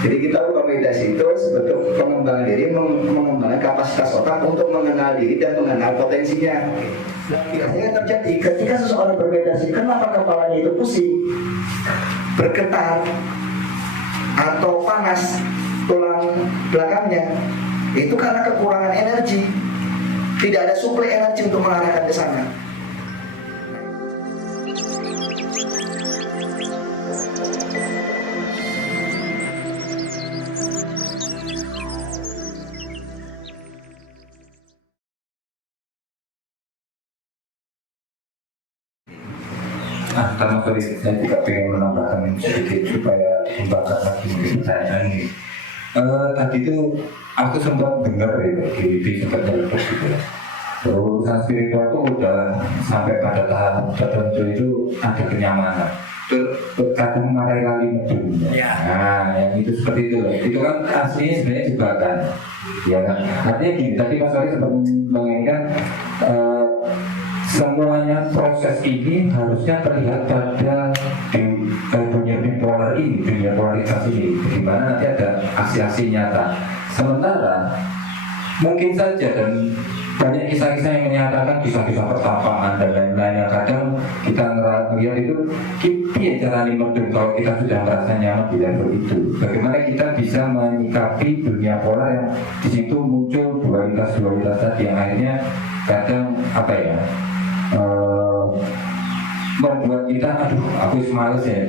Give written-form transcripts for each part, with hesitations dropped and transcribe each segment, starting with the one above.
Jadi kita buka meditasi itu sebenarnya pengembangan diri, mengembangkan kapasitas otak untuk mengenal diri dan mengenal potensinya. Biasanya terjadi ketika seseorang bermeditasi, kenapa kepalanya itu pusing, bergetar, atau panas tulang belakangnya? Itu karena kekurangan energi. Tidak ada suplai energi untuk mengarahkan ke sana. Karena tadi saya juga pengen menambahkan sedikit supaya membakar lagi pertanyaan ini. Tadi itu aku sempat dengar ya di sempat terlepas gitu ya. Urusan spiritual itu udah sampai pada tahap tertentu itu ada kenyamanan. Kadang marahi kali medun. Nah, yang itu seperti itu. Itu kan aslinya sebenarnya jebakan. Ya kan. Artinya gini, tadi Mas Wali sempat mengingatkan semuanya proses ini harusnya terlihat pada dunia bipolar ini, dunia polaritas ini, di mana nanti ada aksi-aksi nyata. Sementara mungkin saja dan banyak kisah-kisah yang menyatakan kisah-kisah pertapaan dan lain-lain yang kadang kita ngelihat itu kita jalani medun kalau kita sudah merasa nyaman di level itu. Bagaimana kita bisa menyikapi dunia polar yang di situ muncul dualitas tadi yang akhirnya kadang apa ya? Membuat kita, aduh, aku males ya,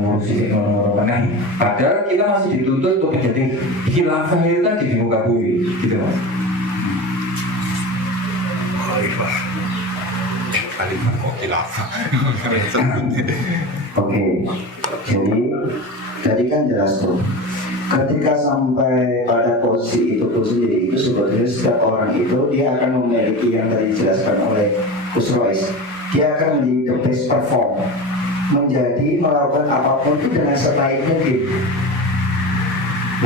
ngurusin nah, padahal kita masih dituntut untuk menjadi khilafah itu kan di muka bumi, gitu mas. Khalifah kok khilafah? Oke, jadi tadi kan jelas tuh. Ketika sampai pada posisi itu sendiri, itu sebetulnya setiap orang itu dia akan memiliki yang tadi dijelaskan oleh Gus Royce. Dia akan menjadi the best perform, menjadi melakukan apapun itu dengan sebaik mungkin.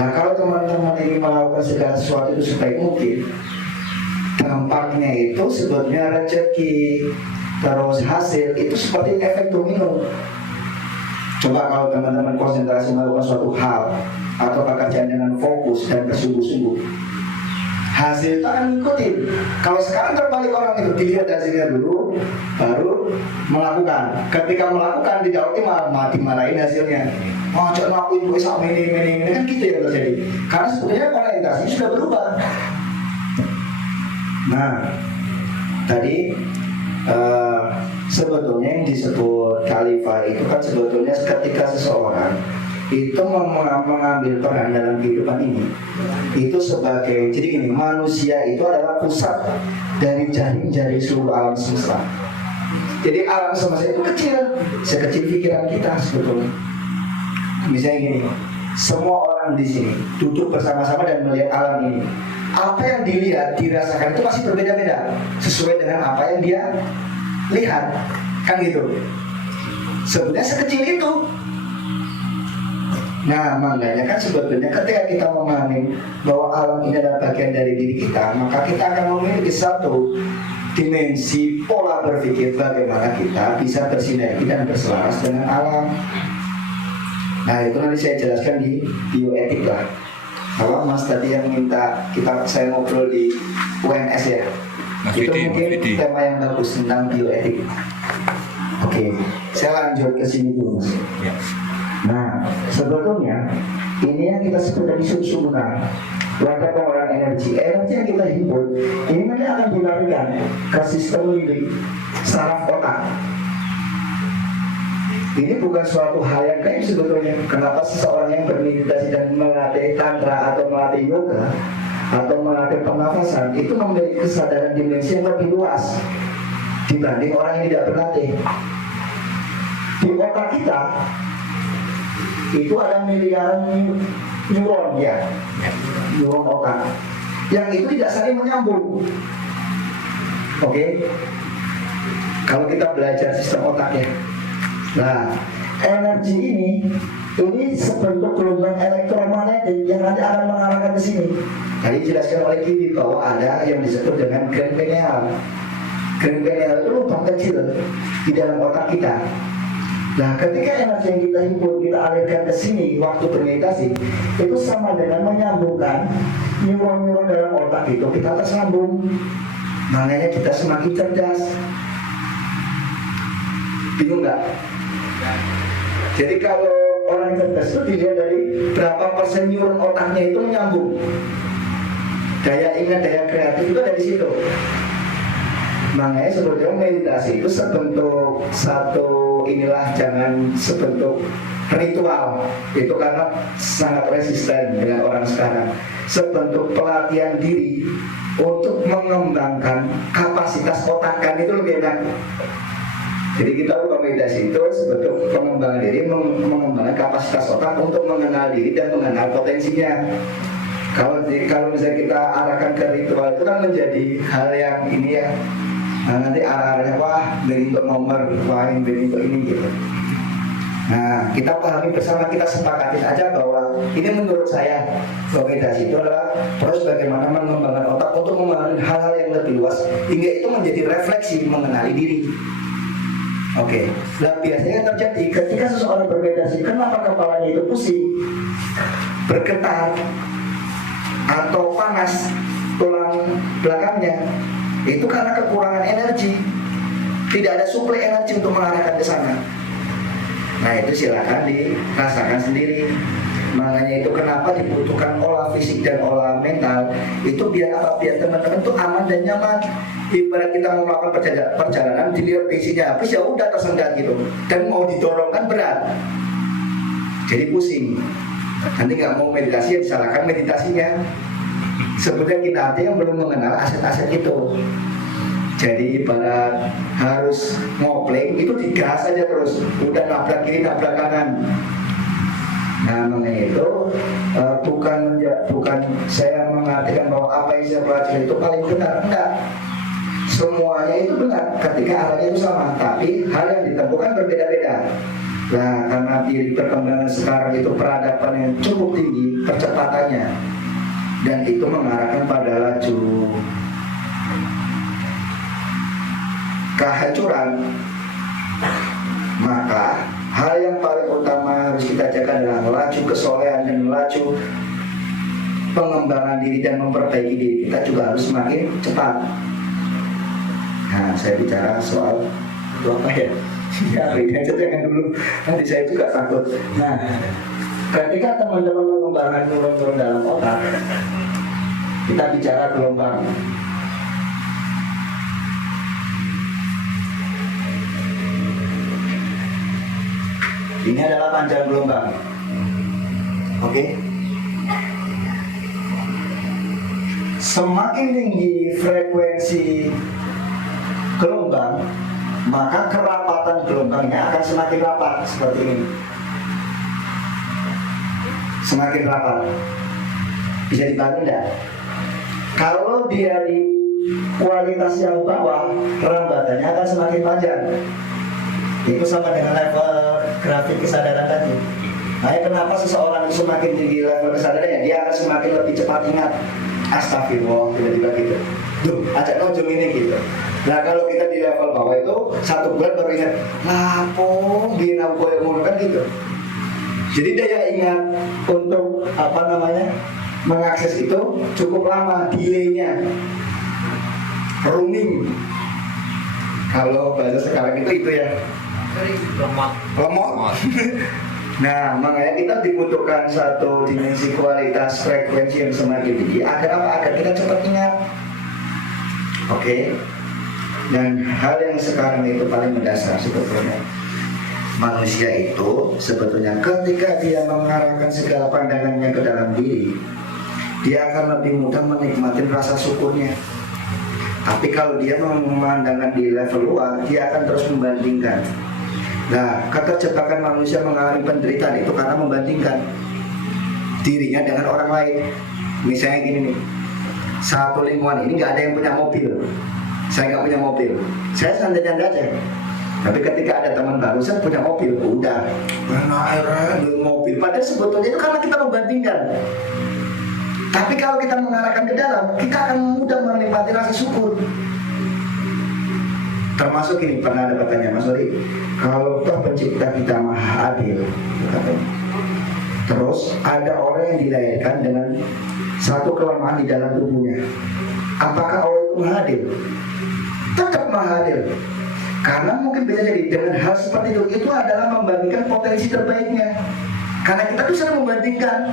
Nah, kalau teman-teman ini melakukan segala sesuatu itu sebaik mungkin, dampaknya itu sebetulnya rezeki, terus hasil itu seperti efek domino. Coba kalau teman-teman konsentrasi melakukan suatu hal atau pekerjaan dengan fokus dan bersungguh-sungguh, hasil itu akan ngikutin. Kalau sekarang terbalik orang itu dilihat hasilnya dulu, baru melakukan. Ketika melakukan tidak optimal, dimarahin hasilnya. Oh, jangan ngakuin gue sama ini kan gitu yang terjadi. Karena sebetulnya orientasinya sudah berubah. Nah, tadi sebetulnya yang disebut khalifah itu kan sebetulnya ketika seseorang itu mengambil peran dalam kehidupan ini, itu sebagai, jadi gini, manusia itu adalah pusat dari jaring-jaring seluruh alam semesta. Jadi alam semesta itu kecil, sekecil pikiran kita sebetulnya. Misalnya gini, semua orang di sini duduk bersama-sama dan melihat alam ini. Apa yang dilihat, dirasakan itu pasti berbeda-beda sesuai dengan apa yang dia lihat, kan gitu. Sebenarnya sekecil itu. Nah, makanya kan sebetulnya ketika kita memahami bahwa alam ini adalah bagian dari diri kita, maka kita akan memiliki satu dimensi pola berpikir bagaimana kita bisa bersinergi dan berselaras dengan alam. Nah, itu nanti saya jelaskan di bioetik lah. Kalau Mas tadi yang minta saya ngobrol di UNS ya, Mas itu Vidi, mungkin Mas Vidi. tema yang bagus tentang bioetik. Oke, saya lanjut ke sini dulu Mas. Ya. Nah, sebetulnya ini yang kita sebut dari sumber wadah pengolahan energi yang kita himpun ini nanti akan dilarikan ke sistem limbik saraf otak. Ini bukan suatu hal yang kayak sebetulnya. Kenapa seseorang yang bermeditasi dan melatih tantra atau melatih yoga atau melatih pernafasan itu memiliki kesadaran dimensi yang lebih luas dibanding orang yang tidak berlatih. Di otak kita itu ada miliaran neuron ya, neuron otak yang itu tidak saling menyambung. Oke, kalau kita belajar sistem otaknya, nah energi ini sebentuk gelombang elektromagnetik yang nanti akan mengarahkan ke sini. Tadi dijelaskan oleh Kiri bahwa ada yang disebut dengan grand pineal. Grand pineal itu lubang kecil di dalam otak kita. Nah, ketika energi yang kita himpun, kita alirkan ke sini waktu bermeditasi, itu sama dengan menyambungkan neuron-neuron dalam otak itu kita tersambung. Makanya kita semakin cerdas. Bingung nggak? Jadi kalau orang cerdas itu dilihat dari berapa persen neuron otaknya itu menyambung. Daya ingat, daya kreatif itu dari situ. Makanya sebetulnya meditasi itu sebentuk satu inilah, jangan sebentuk ritual. Itu karena sangat resisten dengan orang sekarang. Sebentuk pelatihan diri untuk mengembangkan kapasitas otakan itu lebih enak. Jadi kita meditasi itu sebentuk pengembangan diri, mengembangkan kapasitas otak untuk mengenal diri dan mengenal potensinya. Kalau misalnya kita arahkan ke ritual itu kan menjadi hal yang ini ya. Nah, nanti arah-arahnya wah beri untuk nomor, wah ini beri untuk ini gitu. Nah, kita pahami bersama, kita sepakatin aja bahwa ini menurut saya meditasi itu adalah proses bagaimana mengembangkan otak untuk memahami hal-hal yang lebih luas hingga itu menjadi refleksi mengenali diri. Oke. Nah, biasanya yang terjadi ketika seseorang bermeditasi, kenapa kepalanya itu pusing, bergetar, atau panas tulang belakangnya? Itu karena kekurangan energi. Tidak ada suplai energi untuk mengarahkan ke sana. Nah, itu silakan dirasakan sendiri. Makanya itu kenapa dibutuhkan olah fisik dan olah mental. Itu biar apa? Biar teman-teman itu aman dan nyaman. Ibarat kita mau melakukan perjalanan, dilihat bensinnya habis ya udah tersendat gitu. Dan mau didorong kan berat. Jadi pusing. Nanti nggak mau meditasi ya disalahkan meditasinya. Sebetulnya kita hati yang belum mengenal aset-aset itu. Jadi ibarat harus ngopling itu digas aja terus, udah nabrak kiri nabrak kanan. Nah, makanya itu bukan saya mengatakan bahwa apa yang saya pelajari itu paling benar, enggak. Semuanya itu benar ketika arahnya itu sama, tapi hal yang ditemukan berbeda-beda. Nah, karena di perkembangan sekarang itu peradaban yang cukup tinggi percepatannya, dan itu mengarahkan pada laju kehancuran, maka hal yang paling utama harus kita jaga adalah laju kesolehan dan laju pengembangan diri dan memperbaiki diri kita juga harus semakin cepat. Nah, saya bicara soal itu apa ya? Ya, ini aja jangan dulu, nanti saya juga takut. Nah, ketika teman-teman mengembangkan neuron-neuron dalam otak, kita bicara gelombang. Ini adalah panjang gelombang. Oke. Semakin tinggi frekuensi gelombang, maka kerapatan gelombangnya akan semakin rapat seperti ini. Semakin rapat. Bisa dipahami tidak? Kalau dia di kualitas yang bawah, rambatannya akan semakin panjang. Itu sama dengan level grafik kesadaran tadi. Nah, kenapa seseorang semakin tinggi level kesadarannya, dia akan semakin lebih cepat ingat. Astagfirullah, tiba-tiba gitu. Duh, ajak nojong ini gitu. Nah, kalau kita di level bawah itu 1 bulan baru ingat. Lapung, gina gue mulu kan gitu. Jadi daya ingat untuk mengakses itu cukup lama, delaynya, roaming. Kalau bahasa sekarang itu ya lemot. Nah, makanya kita dibutuhkan satu dimensi kualitas frekuensi yang semakin tinggi agar apa? Agar kita cepat ingat. Oke. Dan hal yang sekarang itu paling mendasar sebetulnya. Manusia itu sebetulnya ketika dia mengarahkan segala pandangannya ke dalam diri, dia akan lebih mudah menikmati rasa syukurnya. Tapi kalau dia memandangkan di level luar, dia akan terus membandingkan. Nah, keterjebakan manusia mengalami penderitaan itu karena membandingkan dirinya dengan orang lain. Misalnya gini nih, satu lingkungan ini nggak ada yang punya mobil, saya nggak punya mobil, saya santai-santai aja. Tapi ketika ada teman baru, saya punya mobil, udah mana airnya mobil. Padahal sebetulnya itu karena kita membandingkan. Tapi kalau kita mengarahkan ke dalam, kita akan mudah menikmati rasa syukur. Termasuk ini pernah ada pertanyaan Mas Ori, kalau toh pencipta kita maha adil, katanya. Terus ada orang yang dilahirkan dengan satu kelemahan di dalam tubuhnya. Apakah Allah itu maha adil? Tetap maha adil. Karena mungkin bisa jadi dengan hal seperti itu adalah membagikan potensi terbaiknya. Karena kita tuh sering membandingkan.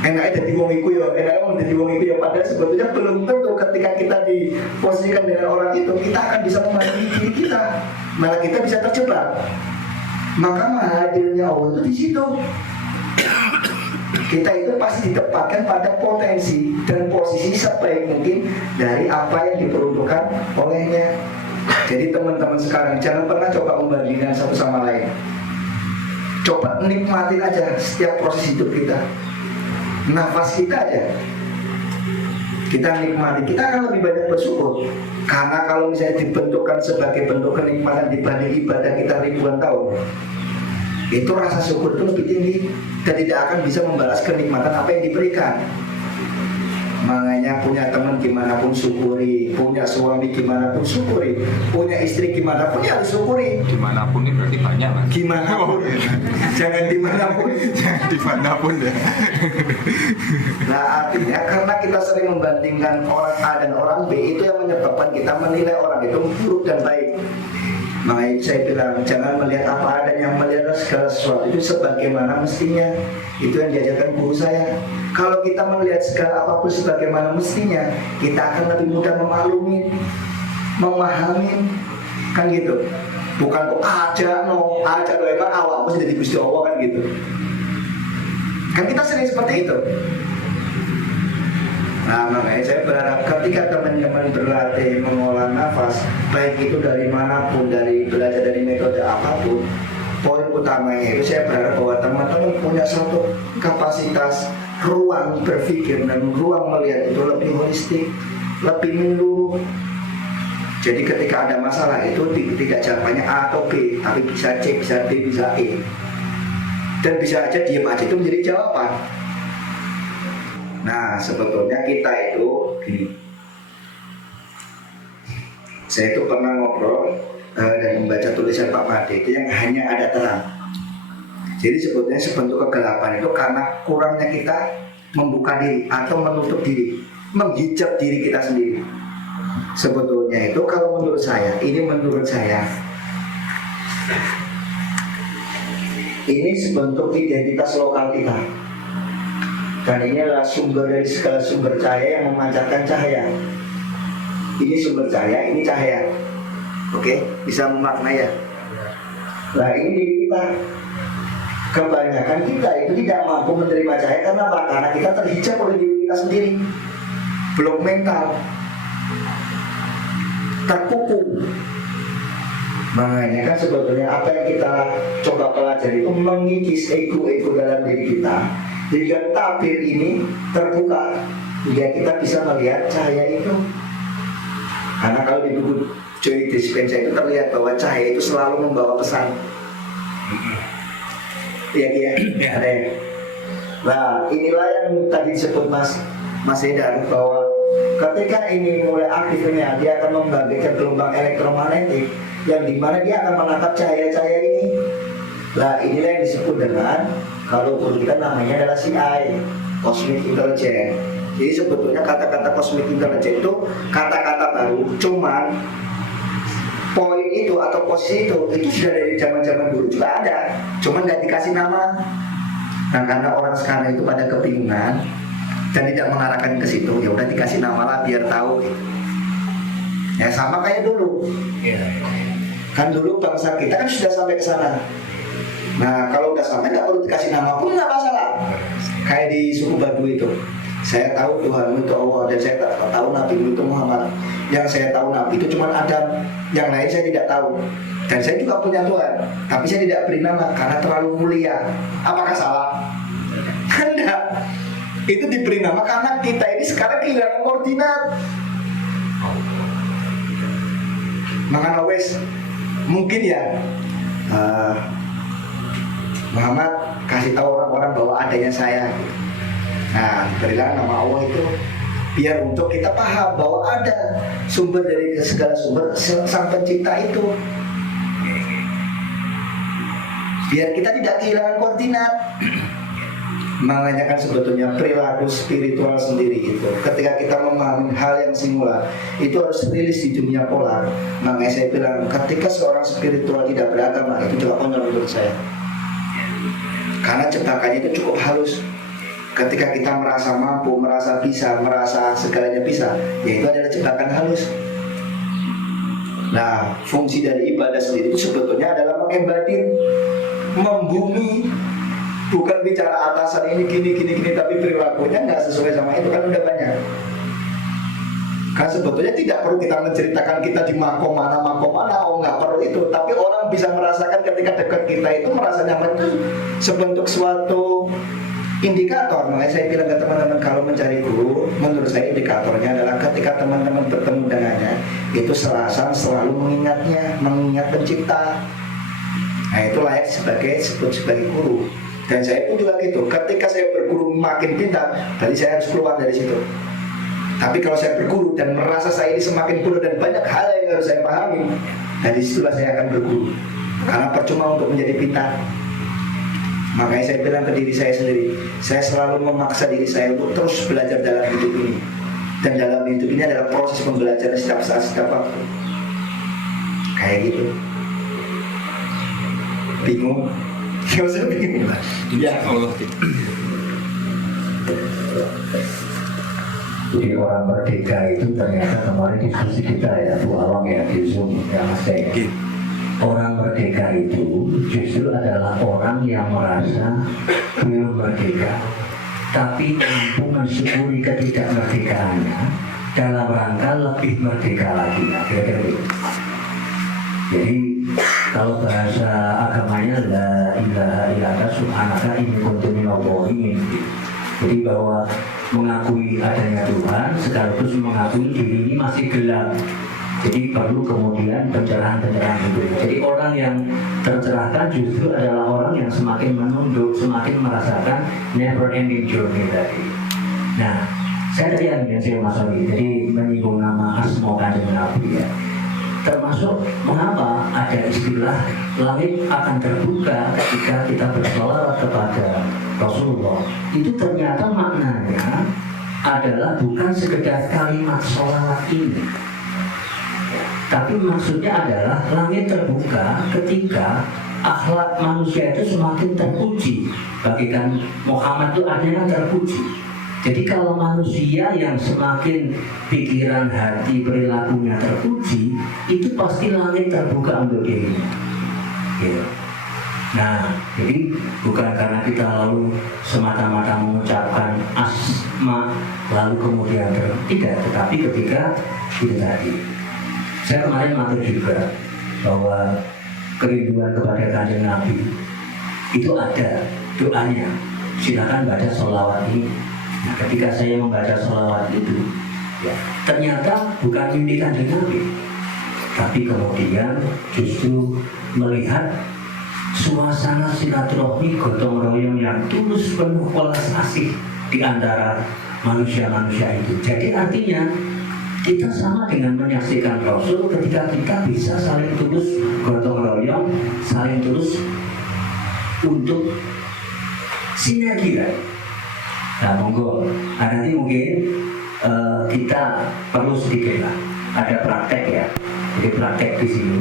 Enaknya jadi wong iku ya, enaknya jadi wong iku ya. Padahal sebetulnya belum tentu ketika kita diposisikan dengan orang itu kita akan bisa membandingi diri kita. Malah kita bisa terjebak. Maka maha adilnya Allah itu di situ. Kita itu pasti ditempatkan pada potensi dan posisi sebaik mungkin dari apa yang diperuntukkan olehnya. Jadi teman-teman sekarang jangan pernah coba membandingkan satu sama lain. Coba nikmatin aja setiap proses hidup kita. Nafas kita aja kita nikmati, kita akan lebih banyak bersyukur. Karena kalau misalnya dibentukkan sebagai bentuk kenikmatan dibanding ibadah kita ribuan tahun, itu rasa syukur itu lebih tinggi dan tidak akan bisa membalas kenikmatan apa yang diberikan. Makanya punya teman gimana pun syukuri, punya suami gimana pun syukuri, punya istri gimana pun ya harus syukuri. Dimanapun ini berarti banyak Mas. Gimana pun, jangan dimanapun. Jangan dimanapun ya. Nah artinya karena kita sering membandingkan orang A dan orang B, itu yang menyebabkan kita menilai orang itu buruk dan baik. Makanya saya bilang jangan melihat apa adanya, melihat segala sesuatu itu sebagaimana mestinya. Itu yang diajarkan guru saya. Kalau kita melihat segala apapun sebagaimana mestinya, kita akan lebih mudah memaklumi, memahami, kan gitu. Bukan kok aja emang awal aku sudah Gusti Allah kan gitu. Kan kita sering seperti itu. Nah makanya saya berharap ketika teman-teman berlatih mengolah nafas, baik itu dari manapun, dari belajar dari metode apapun, poin utamanya itu saya berharap bahwa teman-teman punya satu kapasitas ruang berpikir dan ruang melihat itu lebih holistik, lebih menyeluruh. Jadi ketika ada masalah itu tidak jawabannya A atau B, tapi bisa C, bisa D, bisa E. Dan bisa aja diam aja itu menjadi jawaban. Nah sebetulnya kita itu gini, saya itu pernah ngobrol dan membaca tulisan Pak Made itu yang hanya ada terang. Jadi sebetulnya sebentuk kegelapan itu karena kurangnya kita membuka diri atau menutup diri, menghijab diri kita sendiri. Sebetulnya itu kalau menurut saya, ini sebentuk identitas lokal kita. Dan ini adalah sumber dari segala sumber cahaya yang memancarkan cahaya. Ini sumber cahaya, ini cahaya. Oke, bisa memaknai ya. Nah ini diri kita. Kebanyakan kita itu tidak mampu menerima cahaya karena apa? Karena kita terhijab oleh diri kita sendiri. Blok mental, terkukung. Makanya kan sebetulnya apa yang kita coba pelajari itu mengikis ego-ego dalam diri kita, hingga tabir ini terbuka, hingga kita bisa melihat cahaya itu. Karena kalau di buku Joy Dispenza itu terlihat bahwa cahaya itu selalu membawa pesan. Iya, ada ya. Nah, inilah yang tadi disebut Mas Edan, bahwa ketika ini mulai aktifnya, dia akan membagikan gelombang elektromagnetik yang dimana dia akan menangkap cahaya-cahaya ini. Nah, inilah yang disebut dengan, kalau guru kita namanya adalah CI, Cosmic Intelligence. Jadi sebetulnya kata-kata Cosmic Intelligence itu kata-kata baru, cuman poin itu atau posisi itu sudah dari zaman-zaman dulu juga ada, cuman nggak dikasih nama. Nah karena orang sekarang itu pada kebingungan dan tidak mengarahkan ke situ, ya udah dikasih nama lah biar tahu. Ya sama kayak dulu. Kan dulu bangsa kita kan sudah sampai ke sana. Nah kalau udah sampai nggak perlu dikasih nama pun nggak masalah. Kayak di suku Baduy itu, saya tahu Tuhan itu Allah dan saya tahu Nabi itu Muhammad. Yang saya tahu Nabi itu cuma Adam, yang lain saya tidak tahu. Dan saya juga punya Tuhan, tapi saya tidak beri nama karena terlalu mulia. Apakah salah? Tidak. Itu diberi nama karena kita ini sekarang kehilangan koordinat. Makanya wes mungkin ya Muhammad kasih tahu orang-orang bahwa adanya saya. Nah, berilah nama Allah itu biar untuk kita paham bahwa ada sumber dari segala sumber sang pencipta itu, biar kita tidak kehilangan koordinat. Makanya kan sebetulnya perilaku spiritual sendiri itu, ketika kita memahami hal yang singular, itu harus rilis di dunia polar. Makanya saya bilang, ketika seorang spiritual tidak beragama, itu juga konyol menurut saya. Karena jebakannya itu cukup halus. Ketika kita merasa mampu, merasa bisa, merasa segalanya bisa, ya itu adalah jebakan halus. Nah, fungsi dari ibadah sendiri itu sebetulnya adalah mengembadin, membumi. Bukan bicara atasan ini gini, tapi perilakunya nggak sesuai sama itu, kan udah banyak. Kan sebetulnya tidak perlu kita menceritakan kita di makom mana, oh nggak perlu itu. Tapi orang bisa merasakan ketika dekat kita itu merasa nyaman, itu sebentuk suatu indikator. Makanya saya bilang ke teman-teman, kalau mencari guru, menurut saya indikatornya adalah ketika teman-teman bertemu dengannya, itu serasa selalu mengingatnya, mengingat pencipta. Nah itu layak disebut sebagai guru. Dan saya pun juga gitu, ketika saya berguru makin pintar, tadi saya harus keluar dari situ. Tapi kalau saya berguru dan merasa saya ini semakin bodoh dan banyak hal yang harus saya pahami, dari situlah saya akan berguru. Karena percuma untuk menjadi pintar. Makanya saya bilang ke diri saya sendiri, saya selalu memaksa diri saya untuk terus belajar dalam hidup ini. Dan dalam hidup ini adalah proses pembelajaran setiap saat, setiap waktu. Kayak gitu. Bingung? Gak usah bingung. Insya Allah. Jadi orang merdeka itu ternyata kemarin diskusi kita ya, Bu Awang ya di Zoom ya Mas Teh. Orang merdeka itu justru adalah orang yang merasa belum merdeka, tapi mampu mensyukuri ketidakmerdekaannya dalam rangka lebih merdeka lagi. Kira-kira gitu. Jadi kalau bahasa agamanya la ilaha illallah subhanaka inni kuntu minadh dhalimin. Jadi bahwa mengakui adanya Tuhan sekaligus mengakui diri ini masih gelap. Jadi perlu kemudian pencerahan-pencerahan itu. Jadi orang yang tercerahkan justru adalah orang yang semakin menunduk, semakin merasakan never ending journey tadi. Nah, saya tadi yang saya Mas Oli, jadi menyinggung nama Asma Kanjeng Nabi ya. Termasuk mengapa ada istilah langit akan terbuka ketika kita bersolawat kepada Rasulullah. Itu ternyata maknanya adalah bukan sekedar kalimat solawat ini, tapi maksudnya adalah langit terbuka ketika akhlak manusia itu semakin terpuji. Bagikan Muhammad itu artinya terpuji. Jadi kalau manusia yang semakin pikiran, hati, perilakunya terpuji, itu pasti langit terbuka untuk dirinya. Gitu. Nah, jadi bukan karena kita lalu semata-mata mengucapkan asma lalu kemudian tidak, tetapi ketika itu tadi. Saya kemarin matur juga bahwa kerinduan kepada Kanjeng Nabi itu ada doanya. Silakan baca sholawat ini. Nah, ketika saya membaca sholawat itu, ya, ternyata bukan mimpi Kanjeng Nabi, tapi kemudian justru melihat suasana silaturahmi gotong royong yang tulus penuh welas asih di antara manusia-manusia itu. Jadi artinya kita sama dengan menyaksikan Rasul ketika kita bisa saling tulus gotong royong, saling tulus untuk sinergi kan. Nah monggo, nanti mungkin kita perlu sedikit lah, ada praktek ya. Jadi praktek di sini,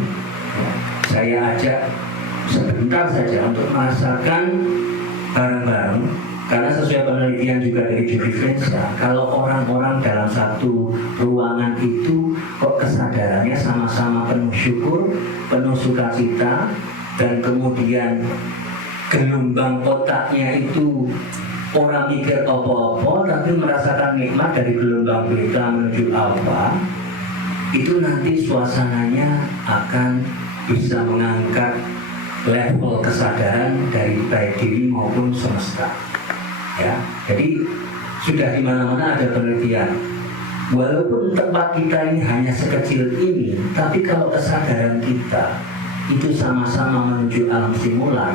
ya, saya ajak sebentar saja untuk merasakan bareng-bareng. Karena sesuai penelitian juga dari Judy Frenza, kalau orang-orang dalam satu ruangan itu kok kesadarannya sama-sama penuh syukur, penuh sukacita, dan kemudian gelombang otaknya itu orang mikir apa-apa tapi merasakan nikmat dari gelombang beta menuju alfa, itu nanti suasananya akan bisa mengangkat level kesadaran dari baik diri maupun semesta. Ya, jadi sudah di mana-mana ada penelitian. Walaupun tempat kita ini hanya sekecil ini, tapi kalau kesadaran kita itu sama-sama menuju alam simular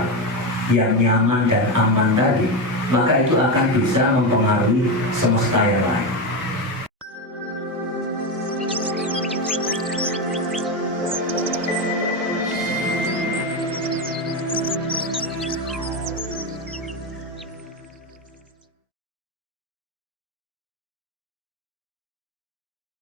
yang nyaman dan aman tadi, maka itu akan bisa mempengaruhi semesta yang lain.